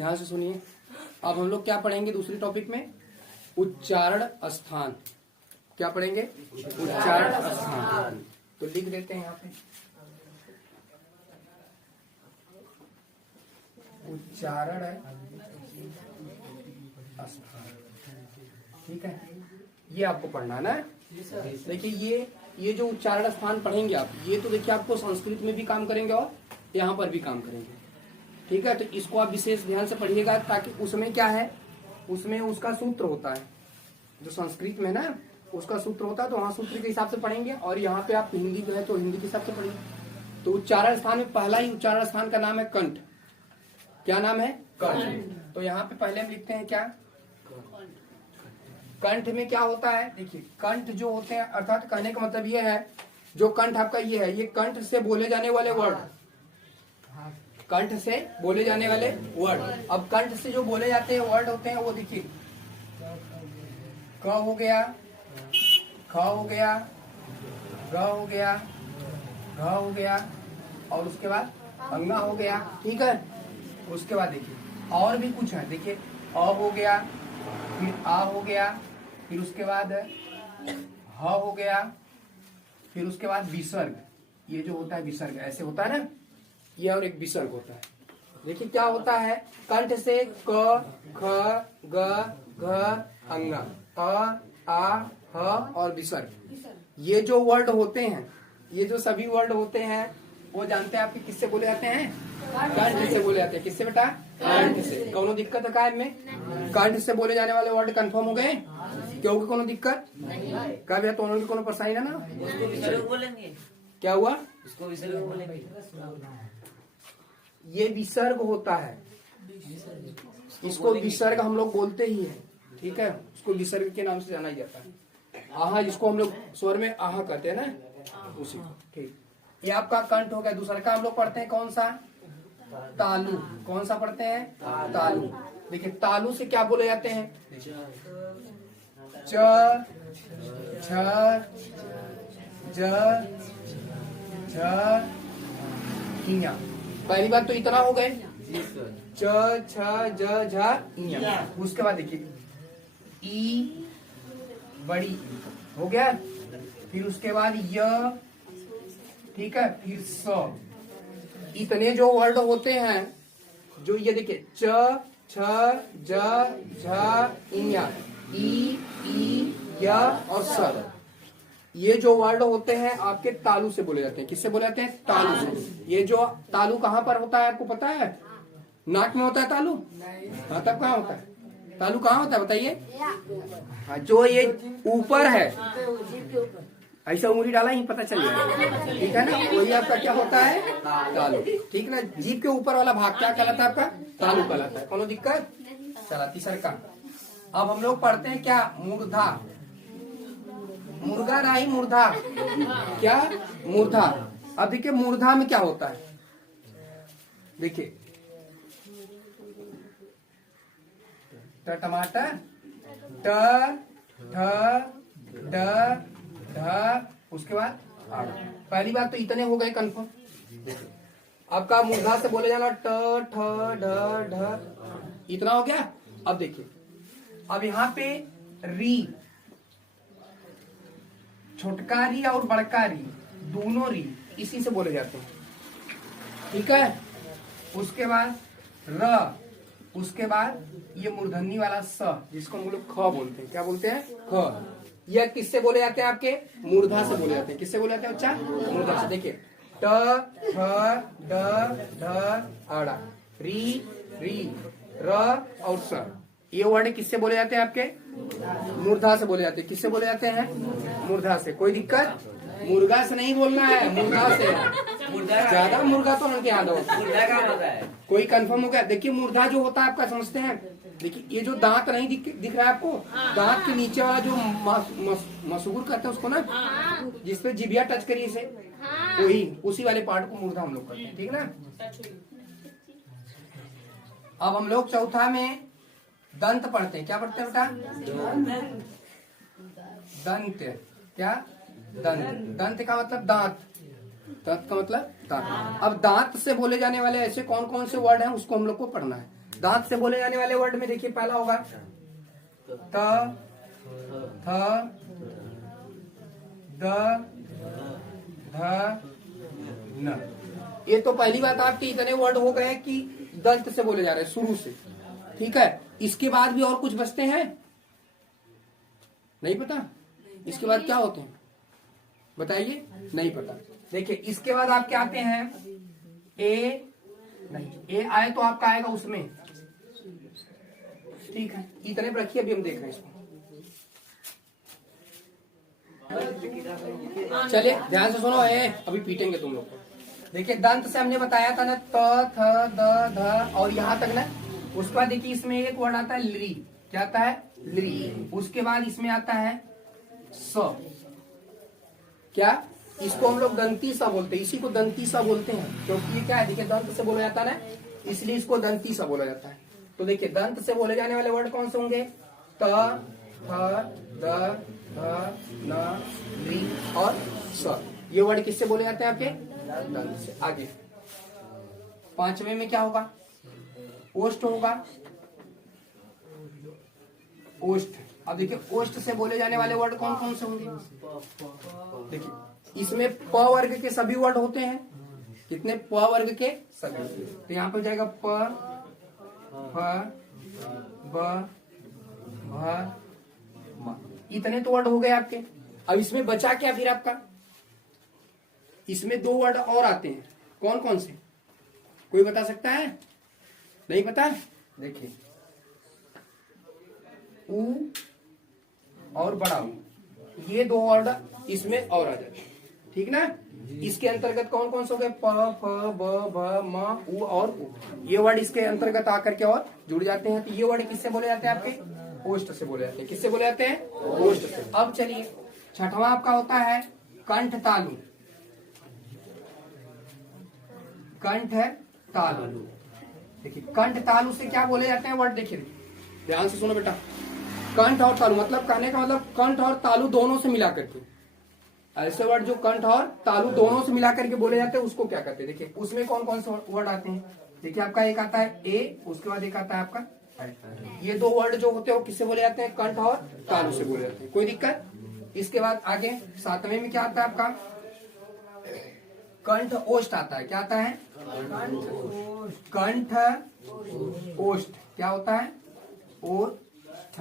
ध्यान से सुनिए। अब हम लोग क्या पढ़ेंगे दूसरी टॉपिक में, उच्चारण स्थान। क्या पढ़ेंगे? उच्चारण स्थान। तो लिख देते हैं यहाँ पे, उच्चारण स्थान। ठीक है, ये आपको पढ़ना है ना। देखिए ये जो उच्चारण स्थान पढ़ेंगे आप, ये तो देखिए आपको संस्कृत में भी काम करेंगे और यहाँ पर भी काम करेंगे। ठीक है, तो इसको आप विशेष ध्यान से पढ़िएगा, ताकि उसमें क्या है, उसमें उसका सूत्र होता है जो संस्कृत में ना, उसका सूत्र होता है, तो वहाँ सूत्र के हिसाब से पढ़ेंगे, और यहाँ पे आप हिंदी का है तो हिंदी के हिसाब से पढ़ेंगे। तो उच्चारण स्थान में पहला ही उच्चारण स्थान का नाम है कंठ। क्या नाम है? कंठ। तो यहाँ पे पहले हम लिखते हैं क्या, कंठ में क्या होता है। देखिए कंठ जो होते हैं, अर्थात कहने का मतलब ये है, जो कंठ आपका ये है, ये कंठ से बोले जाने वाले वर्ड, कंठ से बोले जाने वाले वर्ड। अब कंठ से जो बोले जाते हैं वर्ड होते हैं वो देखिए, क हो गया, ख हो गया, ग हो गया, घ हो गया, और उसके बाद अंगा हो गया। ठीक है, उसके बाद देखिए और भी कुछ है। देखिए अ हो गया, फिर आ हो गया, फिर उसके बाद ह हो गया, फिर उसके बाद विसर्ग। ये जो होता है विसर्ग, ऐसे होता है ना, ये और एक विसर्ग होता है। देखिए क्या होता है, कंठ से क, ख, ग, घ, अंगा, अ, आ, ह और विसर्ग। ये जो वर्ड होते हैं, ये जो सभी वर्ड होते हैं, वो जानते हैं आपके किससे बोले जाते हैं? कंठ से बोले जाते हैं। किससे बेटा? कंठ से। कोनो दिक्कत है क्या इनमें? कंठ से बोले जाने वाले वर्ड कंफर्म हो गए? क्योंकि कोनो दिक्कत क्या भैया, तो उन्होंने कोनो परेशानी ना? उसको विसर्ग बोलेंगे। क्या हुआ? इसको विसर्ग बोलेंगे। ये विसर्ग होता है, इसको विसर्ग हम लोग बोलते ही है। ठीक है, उसको विसर्ग के नाम से जाना ही जाता है। आहा, जिसको हम लोग स्वर में आहा कहते हैं ना, उसी को। ठीक, ये आपका कंठ हो गया। दूसरा का हम लोग पढ़ते हैं कौन सा? तालु। कौन सा पढ़ते हैं? तालु। देखिए तालु से क्या बोले जाते हैं? च, छ, ज, झ, इया। पहली बात तो इतना हो गए, च, छ, ज, झ, इया। उसके बाद देखिए ई बड़ी हो गया, फिर उसके बाद य, ठीक है, फिर स। इतने जो वर्ड होते हैं, जो ये देखिए च, छ, ज, झ, इया, ई, य और स, ये जो वर्ड होते हैं आपके तालु से बोले जाते हैं। किससे बोले जाते हैं? तालु से। ये जो तालु कहाँ पर होता है आपको पता है? नाक में होता है तालु? हाँ, तब कहाँ होता है तालु? कहाँ होता है बताइए? हाँ, जो ये ऊपर है, ऐसा उंगली डाला ही पता चल जाएगा। ठीक है ना, वही आपका क्या होता है? तालु। ठीक ना, जीभ के ऊपर वाला भाग क्या कहलाता है आपका? तालु कहलाता है। कोनो दिक्कत? चला तीसरा का। अब हम लोग पढ़ते हैं क्या? मूर्धा। मुर्गा राही मूर्धा। क्या? मूर्धा। अब देखिए मूर्धा में क्या होता है, देखिए टमाटर, ट, ठ, ड, ढ, उसके बाद पहली बात तो इतने हो गए कंफर्म। आपका मूर्धा से बोले जाना ट, ठ, ढ, ढ, इतना हो गया। अब देखिए, अब यहाँ पे री, छोटका री और बड़का री, दोनों री इसी से बोले जाते हैं। ठीक है, उसके बाद र, उसके बाद ये मूर्धन्य वाला स, जिसको हम लोग ख बोलते हैं। क्या बोलते हैं? ख। यह किससे बोले जाते हैं? आपके मूर्धा से बोले जाते हैं। किससे बोले जाते हैं बच्चा? मूर्धा से। देखिए ट, ठ, ड, ढ, अड़ा, री, री, र और स, ये वर्ड किससे बोले जाते हैं? आपके मूर्धा से बोले जाते हैं। किससे बोले जाते हैं? मूर्धा से। कोई दिक्कत? मुर्गा से नहीं बोलना है, मूर्धा से। ज्यादा मुर्गा तो उनके याद हो। मुर्गा क्या होता है? कोई कंफर्म हो गया? देखिए मूर्धा जो होता है आपका, समझते हैं? देखिए ये जो दांत नहीं दिख रहा है आपको, दांत के नीचे वाला जो मसूर कहते हैं उसको ना, जिसपे जिभिया टच करिए इसे, वही उसी वाले पार्ट को मूर्धा हम लोग करते हैं। ठीक ना। अब हम लोग चौथा में दंत पढ़ते हैं। क्या पढ़ते हैं बेटा? दंत। क्या? दंत। दंत का मतलब दांत, दांत का मतलब दांत। अब दांत से बोले जाने वाले ऐसे कौन कौन से वर्ड हैं उसको हम लोग को पढ़ना है। दांत से बोले जाने वाले वर्ड में देखिए पहला होगा त, थ, द, ध, न। ये तो पहली बात आपके इतने वर्ड हो गए कि दंत से बोले जा रहे हैं शुरू से, ठीक है। इसके बाद भी और कुछ बचते हैं, नहीं पता इसके बाद क्या होते हैं, बताइए, नहीं पता। देखिए इसके बाद आपके आते हैं ए, नहीं ए आए तो आपका आएगा उसमें, ठीक है। इतने पर रखिए, अभी हम देख रहे हैं इसको। चलिए ध्यान से सुनो, अभी पीटेंगे तुम लोग को। देखिए दंत से हमने बताया था ना त, थ, द, ध और यहाँ तक ना। उसके बाद देखिए इसमें एक वर्ड आता है ली, क्या आता है, ली। उसके बाद इसमें आता है स, क्या, इसको हम लोग दंती सा बोलते हैं, इसी को दंती सा बोलते हैं, क्योंकि ये क्या है, देखिए दंत से बोला जाता है ना, इसलिए इसको दंती सा बोला जाता है। तो देखिए दंत से बोले जाने वाले वर्ड कौन से होंगे, त, थ, द, ध, न, ली और स। ये वर्ड किससे बोले जाते हैं आपके, दंत से। आगे पांचवें में क्या होगा, ओष्ठ होगा, ओष्ठ। अब देखिए ओष्ठ से बोले जाने वाले वर्ड कौन कौन से होंगे, देखिए इसमें प वर्ग के सभी वर्ड होते हैं, कितने, प वर्ग के सभी। तो यहाँ पर जाएगा प, फ, ब, भ, म। इतने तो वर्ड हो गए आपके। अब इसमें बचा क्या फिर आपका, इसमें दो वर्ड और आते हैं, कौन कौन से, कोई बता सकता है, नहीं पता, देखिए ऊ और बड़ा ऊ, ये दो वर्ड इसमें और आ जाते हैं, ठीक ना। इसके अंतर्गत कौन कौन से हो गए, प, फ, ब, भ, म, उ और उ। ये वर्ड इसके अंतर्गत आकर के और जुड़ जाते हैं। तो ये वर्ड किससे बोले जाते हैं आपके, ओष्ठ से बोले जाते हैं। किससे बोले जाते हैं, ओष्ठ से। अब चलिए छठवां आपका होता है कंठ तालु, कंठ तालु। देखिए कंठ तालु से क्या बोले जाते हैं वर्ड, देखिए ध्यान से सुनो बेटा। कंठ और तालु मतलब कहने का मतलब कंठ और तालु दोनों से मिला करके, ऐसे वर्ड जो कंठ और तालु दोनों से मिला करके बोले जाते हैं उसको क्या कहते हैं। देखिए उसमें कौन कौन से वर्ड आते हैं, देखिए आपका एक आता है ए, उसके बाद एक आता है आपका ऐ। ये दो वर्ड जो होते हैं वो किससे बोले जाते हैं, कंठ और तालु से बोले जाते हैं, कोई दिक्कत। इसके बाद आगे सातवें में क्या आता है आपका, कंठ ओष्ठ आता है, क्या आता है, कंठ ओष्ठ, क्या होता है, ओष्ठ।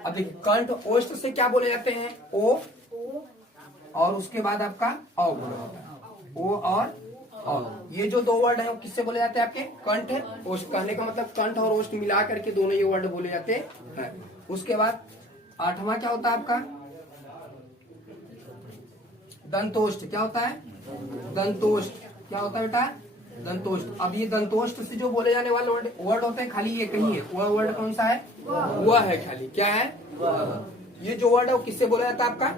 अब देखिए कंठ ओष्ठ से क्या बोले जाते हैं, ओ और उसके बाद आपका औ बोला जाता है, ओ और औ। ये जो दो वर्ड है वो किससे बोले जाते हैं आपके, कंठ ओष्ठ। कहने का मतलब कंठ और ओष्ठ मिला करके दोनों ये वर्ड बोले जाते हैं। उसके बाद आठवां क्या होता है आपका, दंतोष्ठ, क्या होता है, दंतोष्ठ, क्या होता है बेटा, दंतोष्ठ। अब ये दंतोष्ठ से जो बोले जाने वाले वर्ड होते हैं खाली एक ही है, वह वर्ड कौन सा है, वह है खाली, क्या है, ये जो वर्ड है वो किससे बोला जाता है आपका,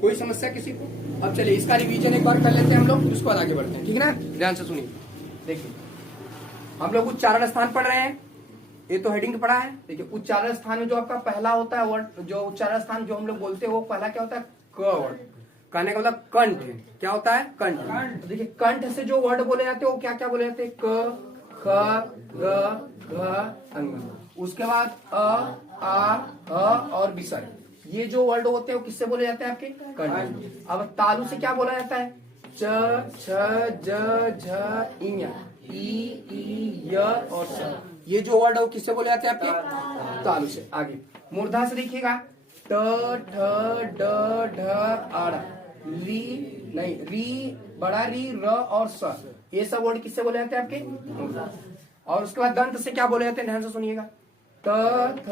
कोई समस्या किसी को। अब चलिए इसका रिवीजन एक बार कर लेते हैं हम लोग, उसके बाद आगे बढ़ते हैं, ठीक है ना। ध्यान से सुनिए, देखिए हम लोग उच्चारण स्थान पढ़ रहे हैं, ये तो हेडिंग पढ़ा है। देखिए उच्चारण स्थान में जो आपका पहला होता है वर्ड, जो उच्चारण स्थान जो हम लोग बोलते हैं वो पहला क्या होता है, क वर्ड। कहने का मतलब कंठ, क्या होता है, कंठ। देखिए कंठ से जो वर्ड बोले जाते हैं वो क्या क्या बोले जाते हैं, क, ख, ग, घ, अंग। उसके बाद अ, आ, ह और विसर्ग, ये जो वर्ड होते हैं वो किससे बोले जाते हैं आपके, कंठ। अब तालु से क्या बोला जाता है, च, छ, ज, झ, ई, य और स। ये जो वर्ड है वो किससे बोले जाते हैं आपके, तालु से। आगे मूर्धा से देखिएगा, ट, ठ, ड, ढ, आड़, री, नहीं री, बड़ा री, र और स। ये सब वर्ड किससे बोले जाते हैं आपके, मूर्धा। और उसके बाद दंत से क्या बोले जाते हैं, ध्यान से सुनिएगा, त, थ,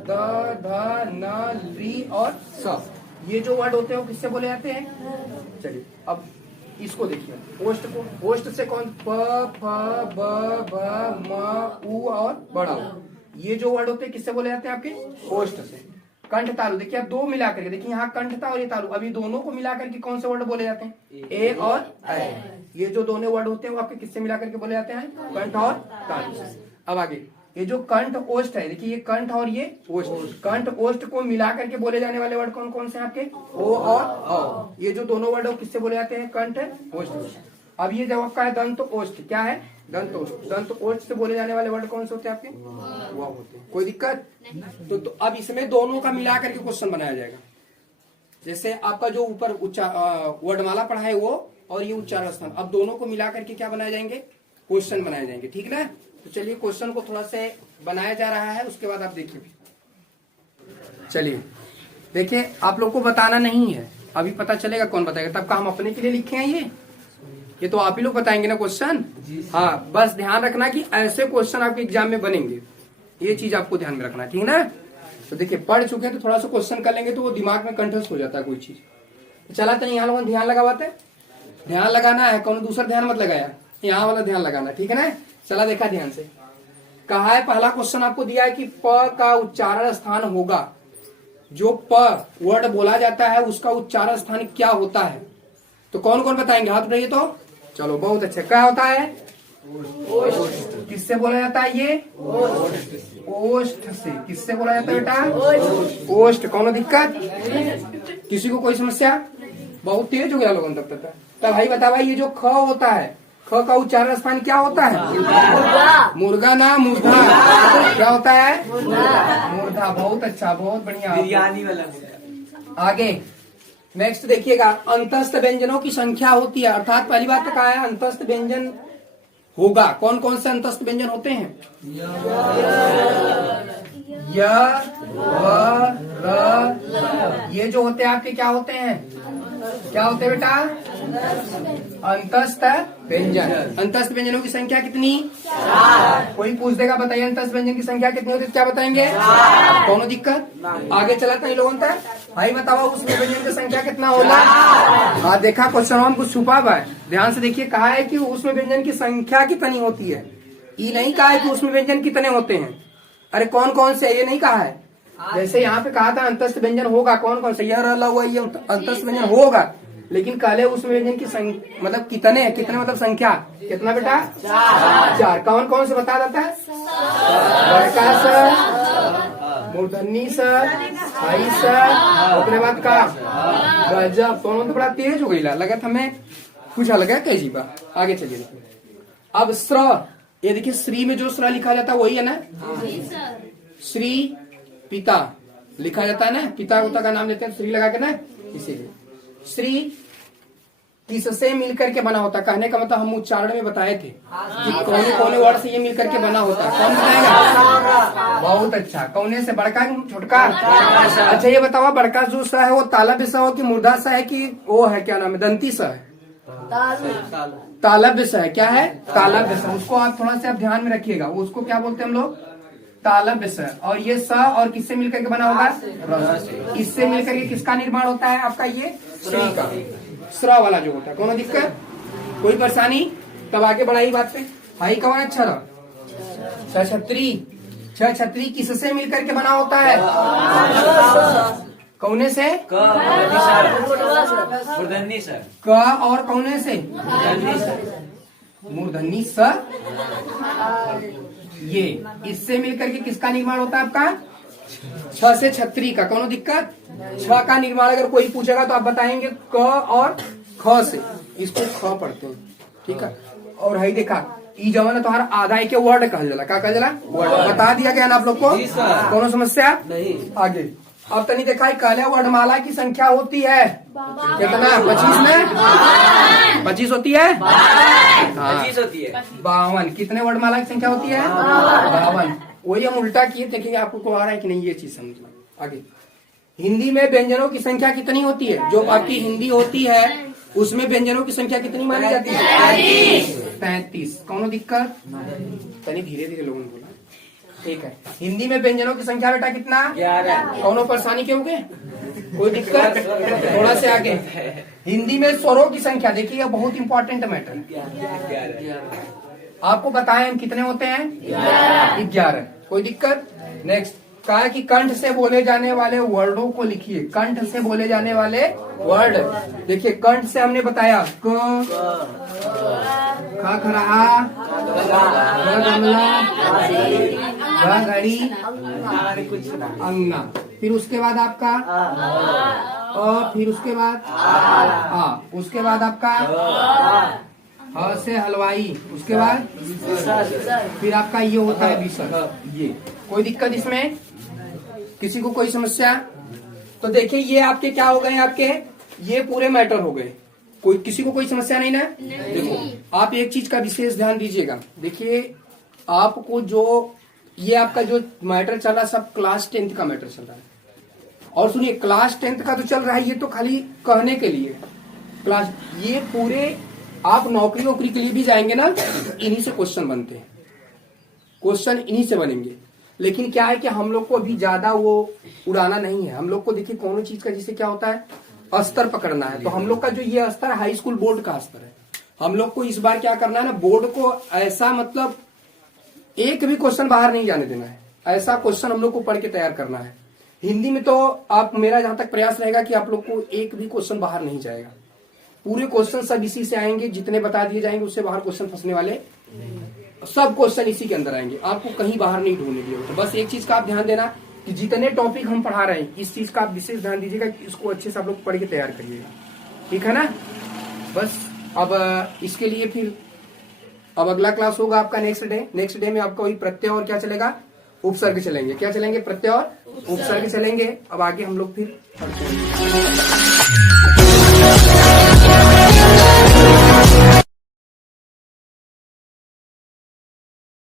द, ध, न, री और स। ये जो वर्ड होते हैं वो किससे बोले जाते हैं। चलिए अब इसको देखिए, ओष्ठ को, ओष्ठ से कौन, प, फ, ब, भ, म, उ और बड़ा उ। ये जो वर्ड होते हैं किससे बोले जाते हैं आपके, ओष्ठ से। कंठ तालु, देखिए आप दो मिला करके, देखिए यहाँ कंठ था और ये तालु, अभी दोनों को मिला करके कौन से वर्ड बोले जाते हैं, ए और ऐ। ये जो दोनों वर्ड होते हैं वो आपके किससे मिला करके बोले जाते हैं, कंठ और तालु से। अब आगे ये जो कंठ ओष्ठ है, देखिए ये कंठ और ये ओष्ठ, कंठ ओष्ठ को मिला करके बोले जाने वाले वर्ड कौन कौन से हैं आपके, ओ और औ। ये जो दोनों वर्ड है किससे बोले जाते हैं, कंठ ओष्ठ। अब ये जब आपका है दंत ओष्ठ, क्या है? दंत ओष्ठ। दंत ओष्ठ से बोले जाने वाले वर्ड कौन से होते हैं आपके? वाह होते हैं। कोई दिक्कत? तो अब इसमें दोनों का मिला करके क्वेश्चन बनाया जाएगा। जैसे आपका जो ऊपर वर्णमाला पढ़ा है वो, और ये उच्चारण स्थान, अब दोनों को मिला करके क्या बनाए जाएंगे? क्वेश्चन बनाए जाएंगे। ठीक ना? तो चलिए क्वेश्चन को थोड़ा से बनाया जा रहा है, उसके बाद आप देखिए। चलिए देखिए, आप लोग को बताना नहीं है, अभी पता चलेगा कौन बताएगा। तब का हम अपने के लिए लिखे हैं ये तो आप ही लोग बताएंगे ना क्वेश्चन। हाँ, बस ध्यान रखना कि ऐसे क्वेश्चन आपके एग्जाम में बनेंगे, ये चीज आपको ध्यान में रखना, ठीक ना? तो देखिए, पढ़ चुके हैं तो थोड़ा सा क्वेश्चन कर लेंगे तो वो दिमाग में कंठस्थ हो जाता है कोई चीज। तो चला तो यहाँ लोगों ध्यान लगाते हैं, ध्यान लगाना है, कौन दूसरा ध्यान मत लगाया, यहाँ वाला ध्यान लगाना, ठीक है ना? चला देखा ध्यान से। कहा है पहला क्वेश्चन आपको दिया है कि प का उच्चारण स्थान होगा, जो प वर्ड बोला जाता है उसका उच्चारण स्थान क्या होता है? तो कौन कौन बताएंगे? हाथ उठाइए तो। चलो बहुत अच्छा। क्या होता है? किससे बोला जाता है ये? ओष्ठ से। किससे बोला जाता है बेटा? ओष्ठ। कौन दिक्कत? किसी को कोई समस्या? बहुत तेज हो गया लोगों तब। तब भाई बता भाई, ये जो ख होता है, ख का उच्चारण स्थान क्या होता है? मुर्गा ना मुर्धा। क्या होता है? मुर्धा। बहुत अच्छा, बहुत बढ़िया। बिरयानी वाला। आगे नेक्स्ट देखिएगा, अंतस्थ व्यंजनों की संख्या होती है, अर्थात पहली बात तो कहा है अंतस्थ व्यंजन होगा। कौन कौन से अंतस्थ व्यंजन होते हैं? य, व, र। ये जो होते हैं आपके क्या होते हैं? क्या होते हैं बेटा? अंतस्थ व्यंजन। अंतस्थ व्यंजनों की संख्या कितनी? 4। कोई पूछ देगा बताइए अंतस्थ व्यंजन की संख्या कितनी होती है, क्या बताएंगे? 4। कौन दिक्कत? आगे चलाते हैं लोगों तक। भाई बताओ उस व्यंजन की संख्या कितना होगा? हाँ देखा, क्वेश्चन में कुछ छुपा हुआ है, ध्यान से देखिए। कहा है कि उसमें व्यंजन की संख्या कितनी होती है, ये नहीं कहा है कि उसमें व्यंजन कितने होते हैं। अरे कौन कौन से, ये नहीं कहा है। जैसे यहाँ पे कहा था अंतस्थ व्यंजन होगा, कौन कौन से? यह रला हुआ, ये अंतस्थ व्यंजन होगा, लेकिन कहले उस व्यंजन की मतलब कितने, कितने मतलब संख्या कितना बेटा? 4। कौन कौन से बता देता है? बड़का स, मूर्धन्य स, स्थाई स, उसके बाद का गजब। दोनों तो बड़ा तेज हो गई, लगा था हमें कुछ अलग है कैसी बात। आगे चलिए। अब स्र, ये देखिए श्री में जो स्र लिखा जाता है वही है ना? श्री पिता लिखा जाता है ना, पिता उता का नाम लेते हैं श्री लगा के ना, इसीलिए। श्री किससे मिलकर के बना होता है? कहने का मतलब हम उच्चारण में बताए थे कि कौन कौन वर्ड से ये मिलकर के बना होता है। कौन बताएगा? बहुत अच्छा। कौने से? बड़का छोटका? अच्छा ये बताओ, बड़का जो सा है वो तालव्य सा हो कि मूर्धा सा है कि वो है क्या नाम है, दंती सा है? तालव्य सा है। क्या है? तालव्य सा। उसको आप थोड़ा सा ध्यान में रखिएगा, उसको क्या बोलते हैं हम लोग? तालव्य स। और ये स और किससे मिलकर के बना होगा? इससे मिलकर के किसका निर्माण होता है आपका? ये श्री का, स्र वाला जो होता है। कौन दिक्कत? कोई परेशानी? तब आगे बढ़ाई बात पे। भाई कौन? अच्छा छत्री। छत्री किससे मिलकर के बना होता है? कौने से? मूर्धन्य सर। क और कौने से? मूर्धन्य स। ये इससे मिलकर के किसका निर्माण होता है आपका? छ से छत्री का। कौन दिक्कत? छ का निर्माण अगर कोई पूछेगा तो आप बताएंगे क और ख से, इसको ख पढ़ते हैं, ठीक है? और है देखा, ई जवन है तुम्हारा आधा के वर्ड कहल जाला। क्या कहल जाला? वर्ड। बता दिया गया ना आप लोग को, कौन समस्या नहीं। आगे अब तनी देखा है, कहले वर्णमाला की संख्या होती है कितना? 25 में 25 होती है, 25 होती है। 52। कितने वर्णमाला की संख्या होती है? 52। वही हम उल्टा किए, देखिए आपको आ रहा है कि नहीं ये चीज समझना। आगे हिंदी में व्यंजनों की संख्या कितनी होती है? जो आपकी हिंदी होती है उसमें व्यंजनों की संख्या कितनी मानी जाती है? 35। कौन दिक्कत? तनी धीरे धीरे लोगों ने बोला, ठीक है? हिंदी में व्यंजनों की संख्या बेटा कितना? 11। कौनो परेशानी क्यों के? कोई दिक्कत? थोड़ा से आगे। हिंदी में स्वरों की संख्या देखिए, बहुत इंपॉर्टेंट मैटर है। आपको बताएं हम कितने होते हैं? 11। कोई दिक्कत? नेक्स्ट कहा कि कंठ से बोले जाने वाले वर्डों को लिखिए। कंठ से बोले जाने वाले वर्ड देखिए, कंठ से हमने बताया क, ख खरहा, ग गमला, घ घड़ी, अंगना। फिर उसके बाद आपका फिर उसके बाद उसके बाद आपका ह से हलवाई, उसके बाद फिर आपका ये होता है विसर्ग। ये कोई दिक्कत इसमें, किसी को कोई समस्या? तो देखिए ये आपके क्या हो गए, आपके ये पूरे मैटर हो गए। कोई किसी को कोई समस्या नहीं ना? देखो आप एक चीज का विशेष ध्यान दीजिएगा। देखिए आपको जो ये आपका जो मैटर चल रहा है सब क्लास 10th का मैटर चल रहा है। और सुनिए क्लास 10th का तो चल रहा है, ये तो खाली कहने के लिए क्लास, ये पूरे आप नौकरी वोकरी के लिए भी जाएंगे ना, इन्हीं से क्वेश्चन बनते हैं, क्वेश्चन इन्हीं से बनेंगे। लेकिन क्या है कि हम लोग को अभी ज्यादा वो उड़ाना नहीं है। हम लोग को देखिए कोनो चीज का जिससे क्या होता है स्तर पकड़ना है। तो हम लोग का जो ये स्तर हाई स्कूल बोर्ड का स्तर है। हम लोग को इस बार क्या करना है ना, बोर्ड को ऐसा मतलब एक भी क्वेश्चन बाहर नहीं जाने देना है। ऐसा क्वेश्चन हम लोग को पढ़ के तैयार करना है। हिंदी में तो आप, मेरा जहां तक प्रयास रहेगा कि आप लोग को एक भी क्वेश्चन बाहर नहीं जाएगा। पूरे क्वेश्चन सब इसी से आएंगे, जितने बता दिए जाएंगे उससे बाहर क्वेश्चन फंसने वाले सब क्वेश्चन इसी के अंदर आएंगे। आपको कहीं बाहर नहीं ढूंढने दिए। तो बस एक चीज का आप ध्यान देना कि जितने टॉपिक हम पढ़ा रहे हैं इस चीज का आप विशेष ध्यान दीजिएगा कि इसको अच्छे से आप लोग पढ़ के तैयार करिएगा, ठीक है ना? बस अब इसके लिए फिर अब अगला क्लास होगा आपका नेक्स्ट डे में आपका वही प्रत्यय और क्या चलेगा, उपसर्ग चलेंगे। क्या चलेंगे? प्रत्यय और उपसर्ग चलेंगे। अब आगे हम लोग फिर